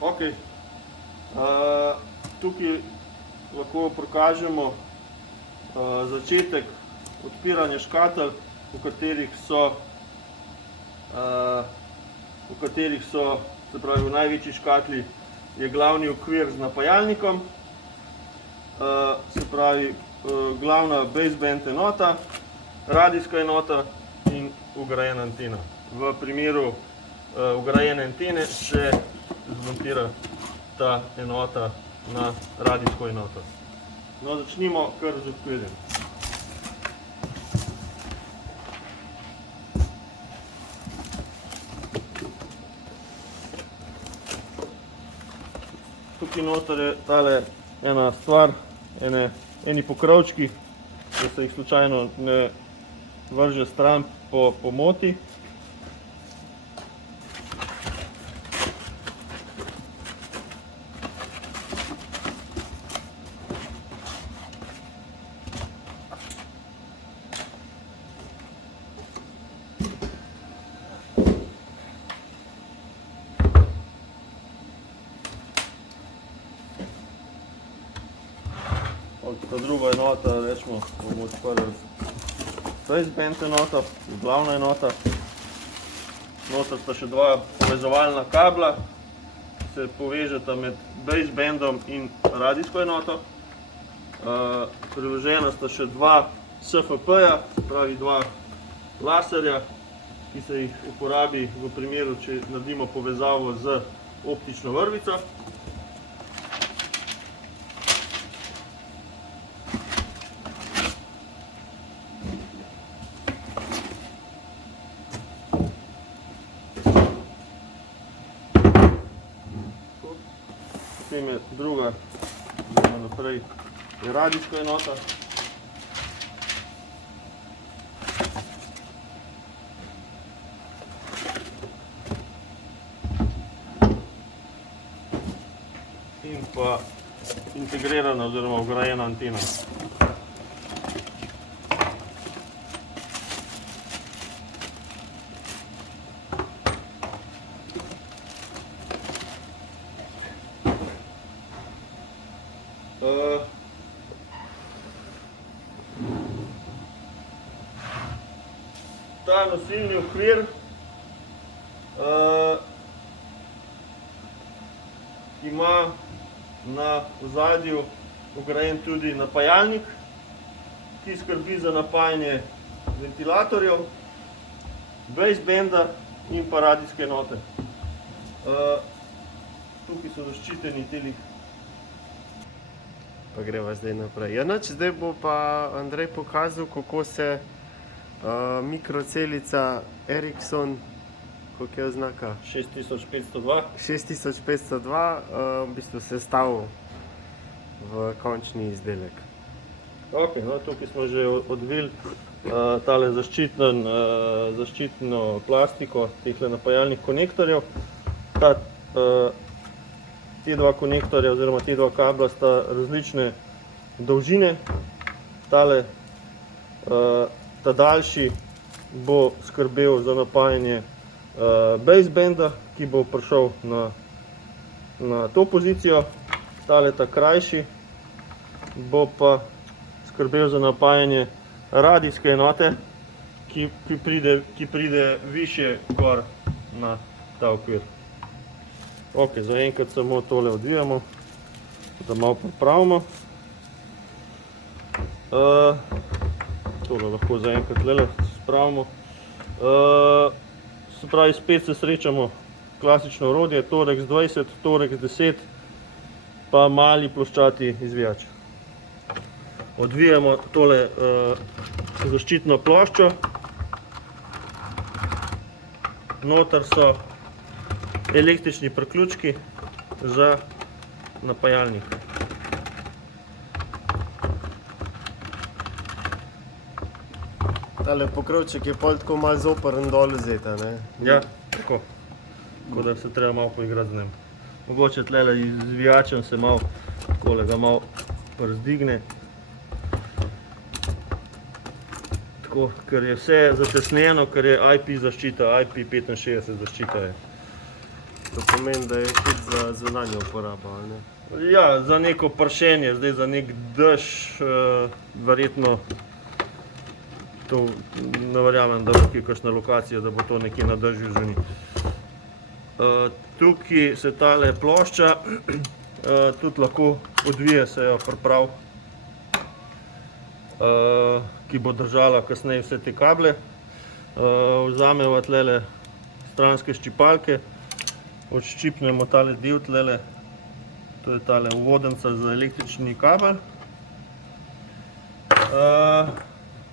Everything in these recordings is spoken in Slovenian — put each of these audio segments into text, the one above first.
Ok. Tukaj lahko prikažemo začetek odpiranja škatel, v katerih so, se pravi v največji škatli je glavni okvir z napaljalnikom, se pravi glavna baseband enota, radijska enota in vgrajena antena. V primeru vgrajene antene se zmontira ta enota na radijsko enoto. No, začnimo kar z odpirjem. Tukaj noter je tale ena stvar, eni pokrovčki, da se jih slučajno ne vrže stran po pomoti. Ta druga enota, rečemo, bomo odprli baseband enota, glavna enota. Noter sta še dva povezovalna kabla, se povežeta med basebandom in radijsko enoto. Priložena sta še dva SFP-ja, pravi dva laserja, ki se jih uporabi v primeru, če naredimo povezavo z optično vrvico. Potem je druga, oziroma naprej, je radijska enota. In pa integrirana oziroma vgrajena antena. Ta nosilni okvir ima na ozadju vgrajen tudi napajalnik, ki skrbi za napajanje ventilatorjev, basebanda in pa radijske enote. Tukaj so zaščiteni teli. Pa greva zdaj naprej. Ja, nič, zdaj bo pa Andrej pokazal, kako se mikrocelica Ericsson, koliko je oznaka? 6502. 6502 v bistvu sestavil v končni izdelek. Ok, no tukaj smo že odvili tale zaščitno plastiko tehle napajalnih konektorjev. Te dva konektorja oziroma te dva kabla sta različne dolžine. Ta daljši bo skrbel za napajanje basebanda, ki bo prišel na to pozicijo. Ta krajši bo pa skrbel za napajanje radijske enote, ki pride višje gor na ta okvir. Ok, zaenkrat samo tole odvijamo, da malo popravimo. Tole lahko zaenkrat tule spravimo. Se pravi, spet se srečamo klasično orodje, Torex 20, Torex 10, pa mali ploščati izvijač. Odvijamo tole zaščitno ploščo. Noter so električni priključki za napajalnik. Tale pokrovček je pol tako malo zoprn dol vzeti, ne? Ja, tako. Tako da se treba malo poigrati z njim. Mogoče tlele z zvijačem se malo, takole ga malo prizdigne. Tako, ker je vse zatesnjeno, ker je IP zaščita, IP65 zaščita je. To pomeni, da je tudi za zunanjo uporabo, ali ne? Ja, za neko pršenje, zdaj za nek dež, verjetno to ne verjamem, da bo kakšna lokacija, da bo to nekje na dežju zunaj. Tukaj se tale plošča tudi lahko odvije, se jo pripravi, ki bo držala kasneje vse te kable. Vzameva tlele stranske ščipalke, odščipnemo tale del tlele, to je tale uvodenca za električni kabel.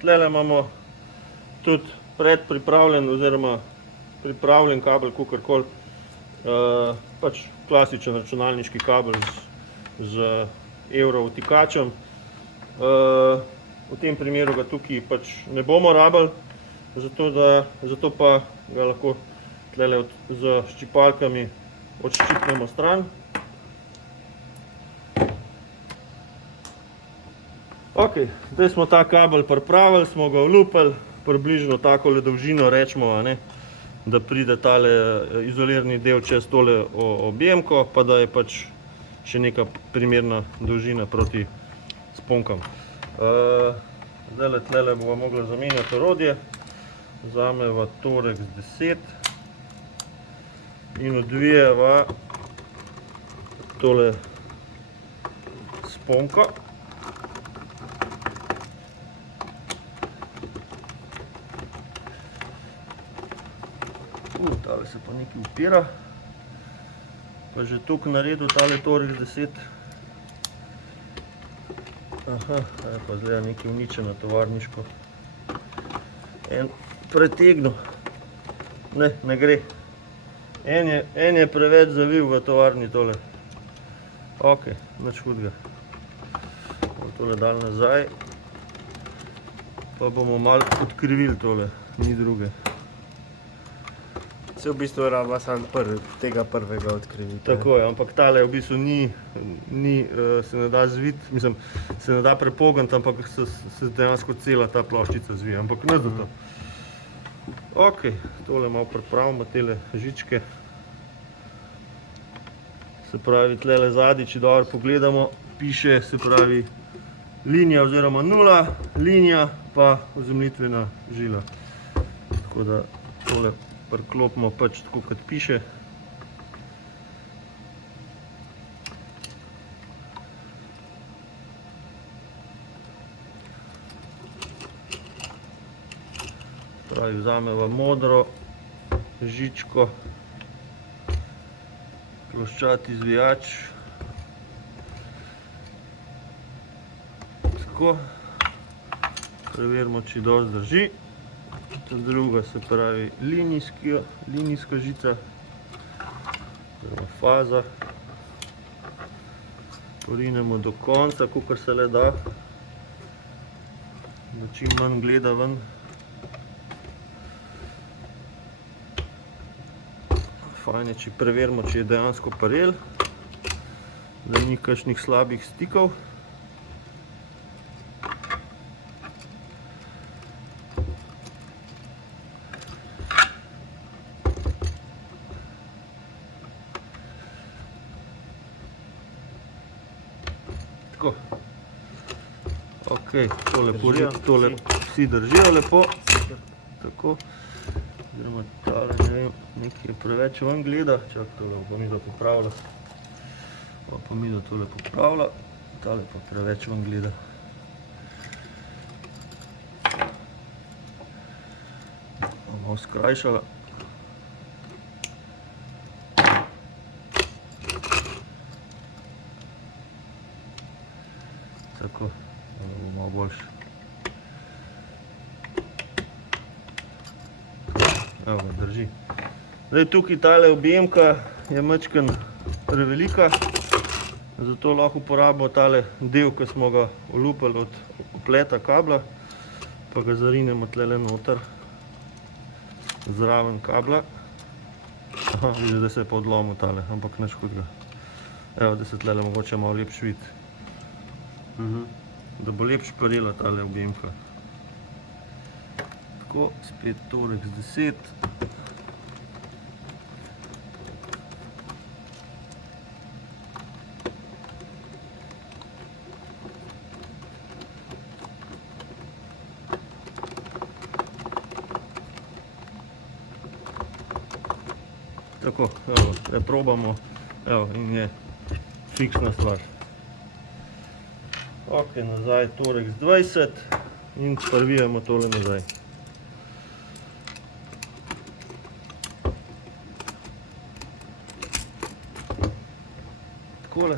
Tlele imamo tudi predpripravljen oziroma pripravljen kabel, kakorkoli, pač klasičen računalniški kabel z evro vtikačem. V tem primeru ga tukaj pač ne bomo rabili, zato pa ga lahko tlele z ščipalkami odščipnemo stran. Ok, zdaj smo ta kabel pripravili, smo ga olupili, približno takole dolžino rečemo, da pride tale izolirani del čez tole objemko, pa da je pač še neka primerna dolžina proti sponkam. Zdajle tlele bova mogla zamenjati orodje. Vzameva Torx 10 in odvijeva tole sponko. Tale se pa nekaj upira. Pa že tukaj naredil tale Torx 10. Aha, je pa zgleda nekaj uničeno tovarniško. En pretegnil. Ne gre. En je preveč zavil v tovarni tole. Ok, nič hudega. Bomo tole dali nazaj. Pa bomo malo odkrivili tole, ni druge. Se v bistvu raba samo tega prvega odkriviti. Tako je, ampak tale v bistvu se ne da zviti, mislim, se ne da prepogniti, ampak se dejansko cela ta ploščica zvije, ampak ne za to. Ok, tole malo pripravimo, tele žičke. Se pravi, tlele zadnji, če dobro pogledamo, piše, se pravi, linija oziroma 0, linija pa ozemljitvena žila. Tako da tole priklopimo pač tako, kot piše. Pravi, vzameva modro žičko, ploščati izvijač. Tako. Preverimo, če dosti drži. Ta druga, se pravi, linijska žica, oziroma faza. Porinemo do konca, kakor se le da, da čim manj gleda ven. Fajn je, če preverimo, če je dejansko parel, da ni kakšnih slabih stikov. Tako. Ok, tole vsi držijo lepo. Tako. Oziroma tale, ne vem, nekaj je preveč ven gleda. Čak, tole bo mi da popravila. Pa mi da tole popravila. Tale pa preveč ven gleda. Malo skrajšala. Tako, da bo malo boljše. Evo ga, drži. Zdaj tukaj tale objemka je majčkeno prevelika, zato lahko uporabimo tale del, ki smo ga olupili od opleta kabla, pa ga zarinemo tlele noter, zraven kabla. Aha, vidim, da se je pa odlomil tale, ampak nič hudega. Evo, da se tlele mogoče malo lepš vidi. Da bo lepš parela tale objemka. Tako, spet Torx 10. Tako, evo, da probamo, evo, in je fiksna stvar. Ok, nazaj Torex 20 in prvijamo tole nazaj. Takole.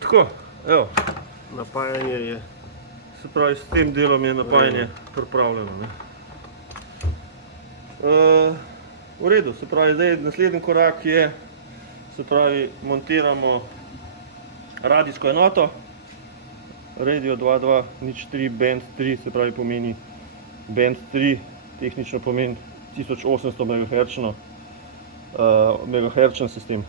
Tako, evo, napajanje je, se pravi, s tem delom je napajanje pripravljeno, ne. V redu, se pravi, zdaj naslednji korak je, se pravi, montiramo radijsko enoto, Radio 2203 Band 3, se pravi, pomeni Band 3, tehnično pomeni 1800 MHz sistem.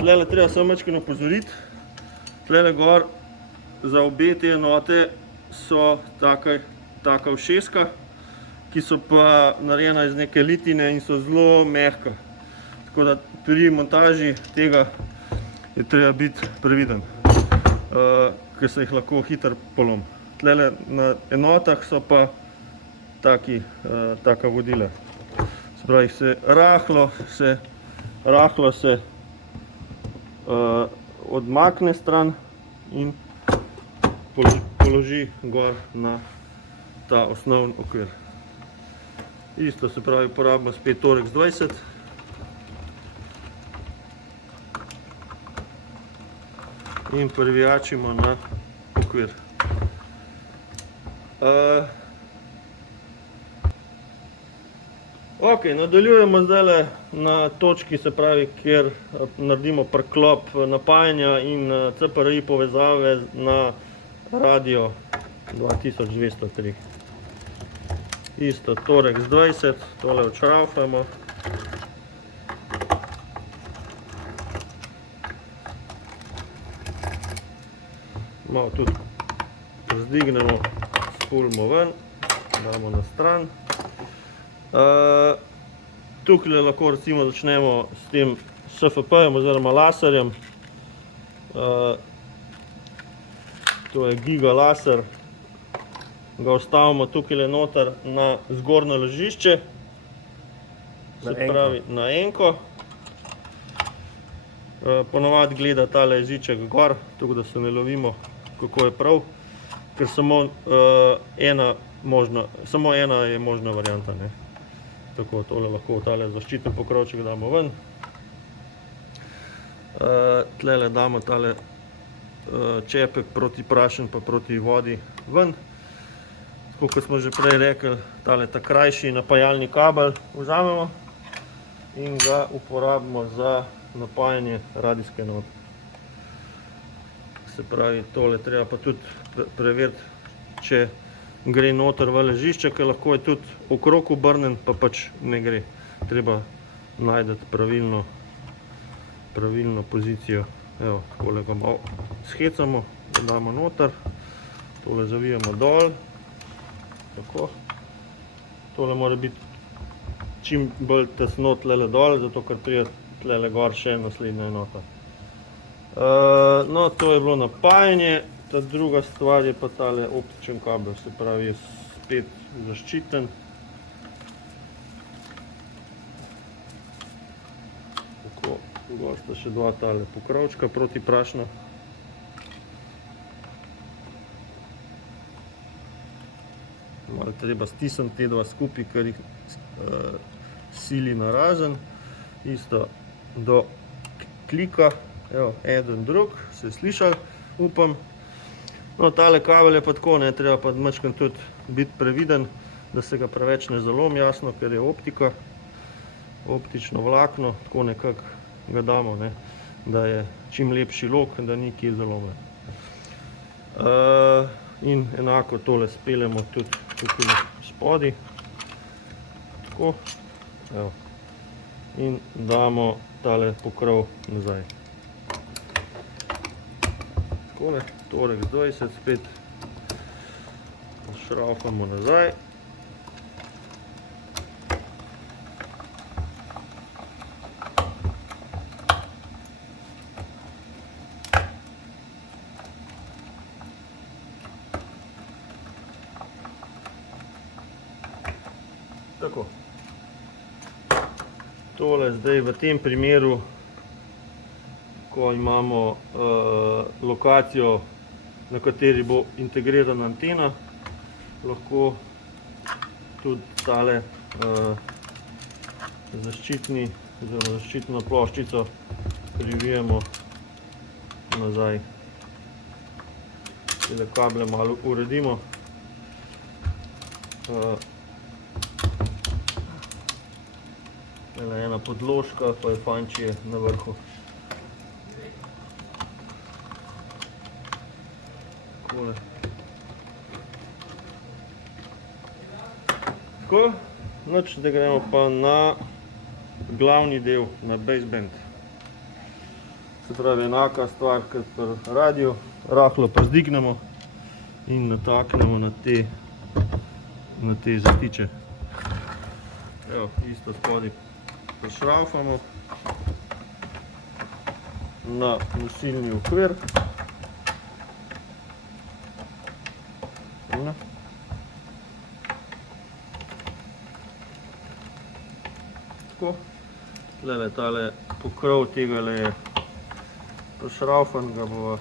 Tlele treba samo majčkeno opozoriti, tlele gor za obe te enote so taka ušeska, ki so pa narejena iz neke litine in so zelo mehka. Tako da pri montaži tega je treba biti previden, ker se jih lahko hitro polom. Tlele na enotah so pa taka vodila. Se pravi, rahlo se odmakne stran in položi gor na ta osnovni okvir. Isto, se pravi, uporabimo spet Torex 20. In privijačimo na okvir. Ok, nadaljujemo zdaj na točki, se pravi, kjer naredimo preklop napajanja in CPRI povezave na radio 2203. Isto Torex 20, tole odšraufamo. Malo tudi razdignemo, spulimo ven, damo na stran. Tukaj lahko recimo začnemo s tem SFP-jem oziroma laserjem. To je giga laser. Ga vstavimo tukaj noter na zgornjo ležišče, se pravi na enko. Ponavadi gleda tale jeziček gor, tako da se ne lovimo, kako je prav, ker samo ena je možna varianta, ne. Tako, tole lahko tale zaščitni pokrovček damo ven. Tlele damo tale čepek proti prašen pa proti vodi ven. Tako kot smo že prej rekli, tale ta krajši napajalni kabel vzamemo in ga uporabimo za napajanje radijske enote. Se pravi, tole treba pa tudi preveriti, če gre noter v ležišče, ker lahko je tudi okrog obrnen, pa pač ne gre. Treba najti pravilno pozicijo. Evo, takole ga malo shecamo, ga damo noter, tole zavijamo dol. Tako. Tole mora biti čim bolj tesno tlele dol, zato ker pride tlele gor še naslednja enota. No, to je bilo napajanje. Ta druga stvar je pa tale optičen kabel, se pravi, je spet zaščiten. Tako, gor sta še dva tale pokrovčka protiprašna. Malo treba stisniti te dva skupaj, ker jih sili narazen. Isto do klika, evo, eden drug, se je slišali, upam. No, tale kabel je pa tako, ne, treba pa majčkeno tudi biti previden, da se ga preveč ne zalomi, jasno, ker je optika, optično vlakno, tako nekako ga damo, ne, da je čim lepši lok, da ni kje zalomljen. In enako tole speljemo tudi tukaj spodaj. Tako, evo. In damo tale pokrov nazaj. Takole, torek 20, spet šraufamo nazaj. Tako. Tole zdaj v tem primeru, ko imamo lokacijo, na kateri bo integrirana antena, lahko tudi tale zaščitno ploščico privijemo nazaj. Tele kable malo uredimo. Tele ena podložka, pa je fančije na vrhu. Takole. Tako, nič, da gremo pa na glavni del, na baseband. Se pravi, enaka stvar kot pri radiju, rahlo pa zdignemo in nataknemo na te zatiče. Evo, isto spodaj prišraufamo na nosilni okvir. Tako. Tlele tale pokrov tegale je prišraufan, ga bova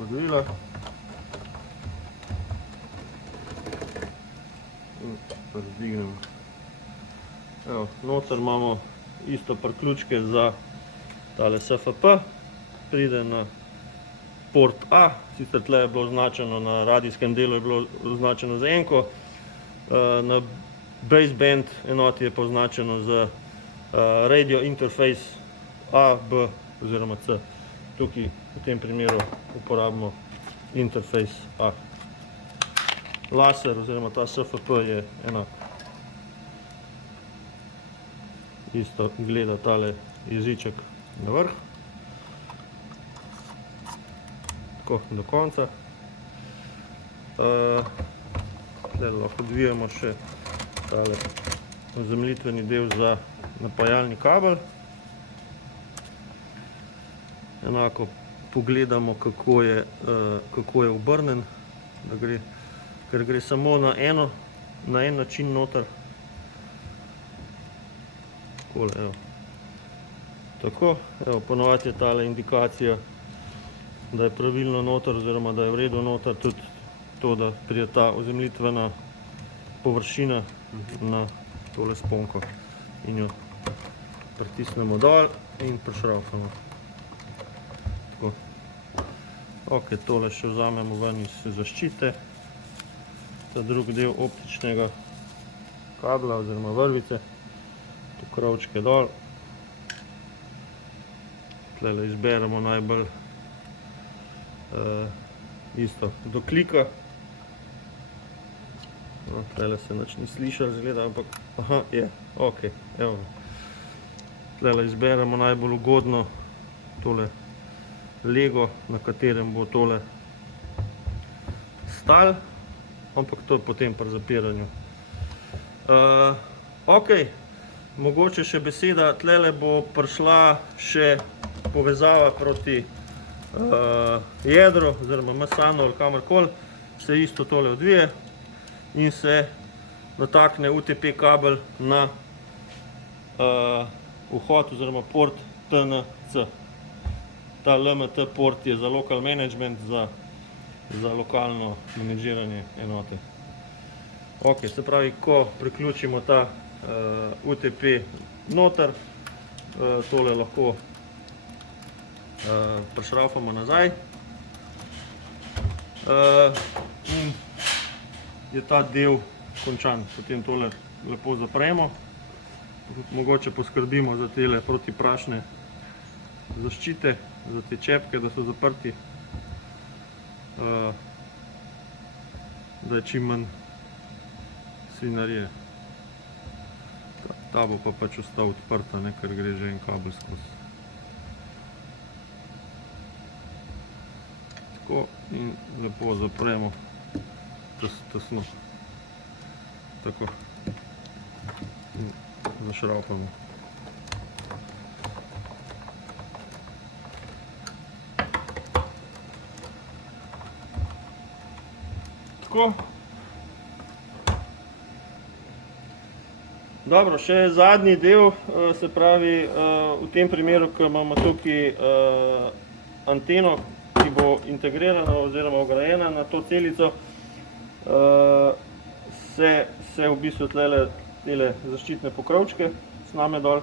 odvila. In razdignemo. Evo, noter imamo isto priključke za tale SFP, pride na port A, sicer tle je bilo označeno, na radijskem delu je bilo označeno z enko, na baseband enoti je pa označeno z radio interface A, B oziroma C. Tukaj v tem primeru uporabimo interface A. Laser oziroma ta SFP je enak. Isto gleda tale jeziček na vrh. Tako, do konca. Zdaj lahko odvijemo še tale zemljitveni del za napajalni kabel. Enako pogledamo, kako je obrnen, ker gre samo na en način noter. Takole, evo. Tako, evo, ponovadi je tale indikacija, da je pravilno noter oziroma da je v redu noter tudi to, da pride ta ozemljitvena površina na tole sponko in jo pritisnemo dol in prišraufamo. Tako. Ok, tole še vzamemo ven iz zaščite. Ta drugi del optičnega kabla oziroma vrvice. Pokrovčke dol. Tlele izberemo najbolj isto do klika. No, tlele se nič ni slišal, zgleda, ampak aha, je, ok, evo. Tlele izberemo najbolj ugodno tole lego, na katerem bo tole stal, ampak to potem pri zapiranju. Ok, mogoče še beseda, tlele bo prišla še povezava proti jedru oziroma mesanu ali kamorkoli, se isto tole odvije in se natakne UTP kabel na vhod oziroma port TNC. Ta LMT port je za local management, za lokalno menedžiranje enote. Ok, se pravi, ko priključimo ta UTP noter, tole lahko prišraufamo nazaj in je ta del končan. Potem tole lepo zapremo, mogoče poskrbimo za tele protiprašne zaščite, za te čepke, da so zaprti, da je čim manj svinjarije. Ta bo pa pač ostal odprta, ker gre že en kabel skozi. Tako in lepo zapremo tesno. Tako. In zašraufamo. Tako. Dobro, še zadnji del, se pravi, v tem primeru, ko imamo tukaj anteno, ki bo integrirana oziroma vgrajena na to celico, se v bistvu tele zaščitne pokrovčke sname dol.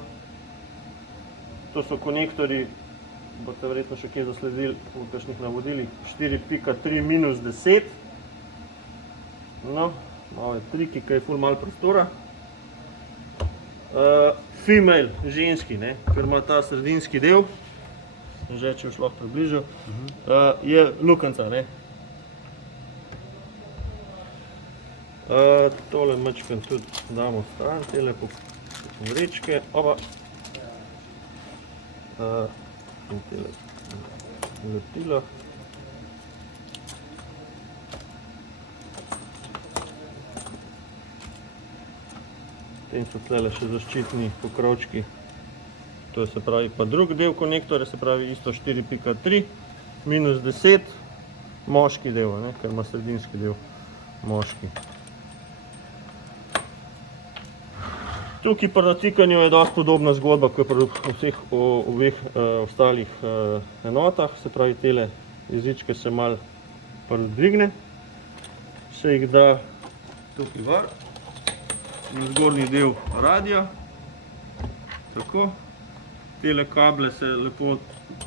To so konektorji, boste verjetno še kje zasledili v kakšnih navodilih, 4.3-10. No, malo je triki, kaj je ful malo prostora. Female, ženski, ne, ker ima ta sredinski del, že če už lahko približal, je lukenca, ne. Tole mačken tudi damo stran, tele vrečke, oba. In tele lepila. In so tlele še zaščitni pokrovčki. To je se pravi pa drug del konektorja, se pravi isto 4.3-10, moški del, ne, ker ima sredinski del moški. Tukaj pri natikanju je dosti podobna zgodba, kot pri vseh obeh ostalih enotah, se pravi tele jezičke se malo dvigne, se jih da tukaj var. Na zgornji del radia, tako, tele kable se lepo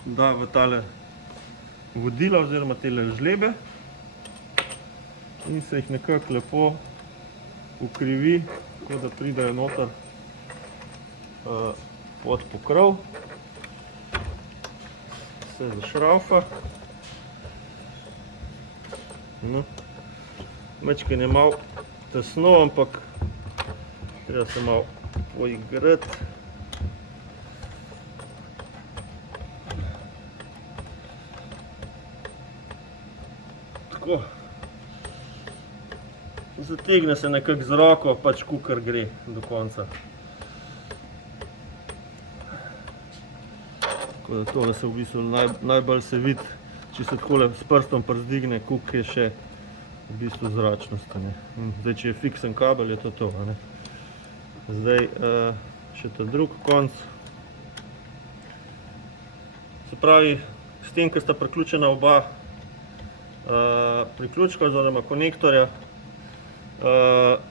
da v tale vodila oziroma tele žlebe in se jih nekako lepo ukrivi, tako da pridajo noter pod pokrov, se zašraufa. No, majčkeno je malo tesno, ampak treba se malo poigrati. Tako. Zategne se nekako z roko, pač kakor gre do konca. Tako da tole se v bistvu najbolj se vidi, če se takole s prstom prizdigne, koliko je še v bistvu zračnosti, ne. Zdaj, če je fiksen kabel, je to, ne. Zdaj, še ta drug konc. Se pravi, s tem, ko sta priključena oba priključka oziroma konektorja,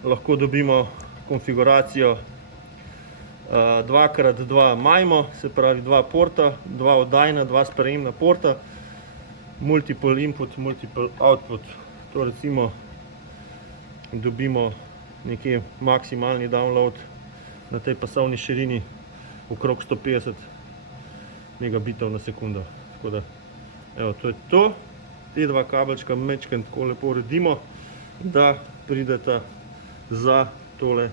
lahko dobimo konfiguracijo 2x2 MIMO, se pravi 2 porta, 2 oddajna, 2 sprejemna porta, multiple input, multiple output. To recimo dobimo nekje maksimalni download na tej pasovni širini okrog 150 megabitov na sekundo. Tako da, evo, to je to. Te dva kabelčka majčkeno tako lepo uredimo, da prideta za tole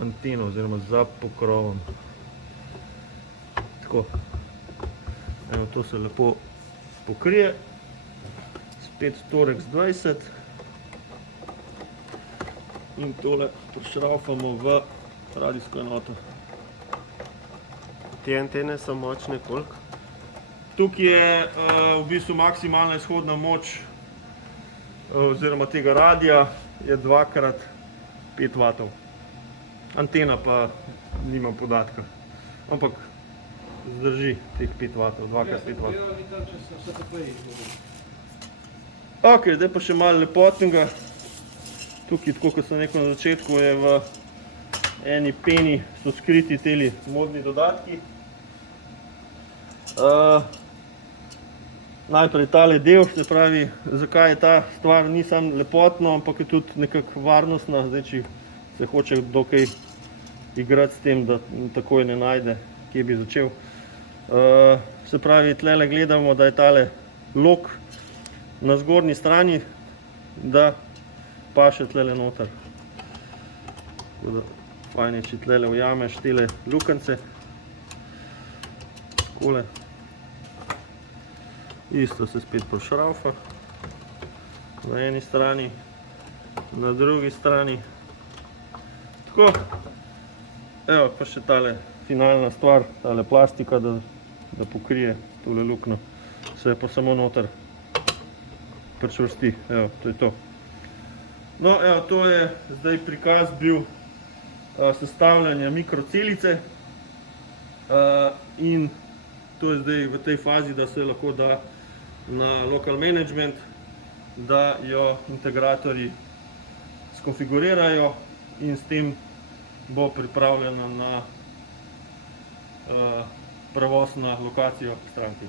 anteno oziroma za pokrovom. Tako. Evo, to se lepo pokrije. Spet Torx 20. In tole prišraufamo v radijsko enoto. Te antene so močne koliko? Tukaj je v bistvu maksimalna izhodna moč oziroma tega radija je 2x5 W. Antena pa nimam podatka, ampak zdrži teh 5 W, 2x5 W. Ok, zdaj pa še malo lepotnega. Tukaj, tako kot sem rekel na začetku, je v eni peni so skriti teli modni dodatki. Najprej tale del, se pravi, zakaj je ta stvar ni samo lepotno, ampak je tudi nekako varnostna. Zdaj, če se hoče dokaj igrati s tem, da takoj ne najde, kje bi začel. Se pravi, tlele gledamo, da je tale lok na zgornji strani, da paše tlele noter. Tako da, fajn je, če tlele ujameš tele lukance. Takole. Isto se spet prošraufa na eni strani, na drugi strani. Tako, evo pa še tale finalna stvar, tale plastika, da pokrije tole luknjo. Se pa samo noter pričvrsti, evo, to je to. No, evo, to je zdaj prikaz bil sestavljanja mikrocelice in to je zdaj v tej fazi, da se lahko da na local management, da jo integratorji skonfigurirajo in s tem bo pripravljena na prevoz na lokacijo stranki.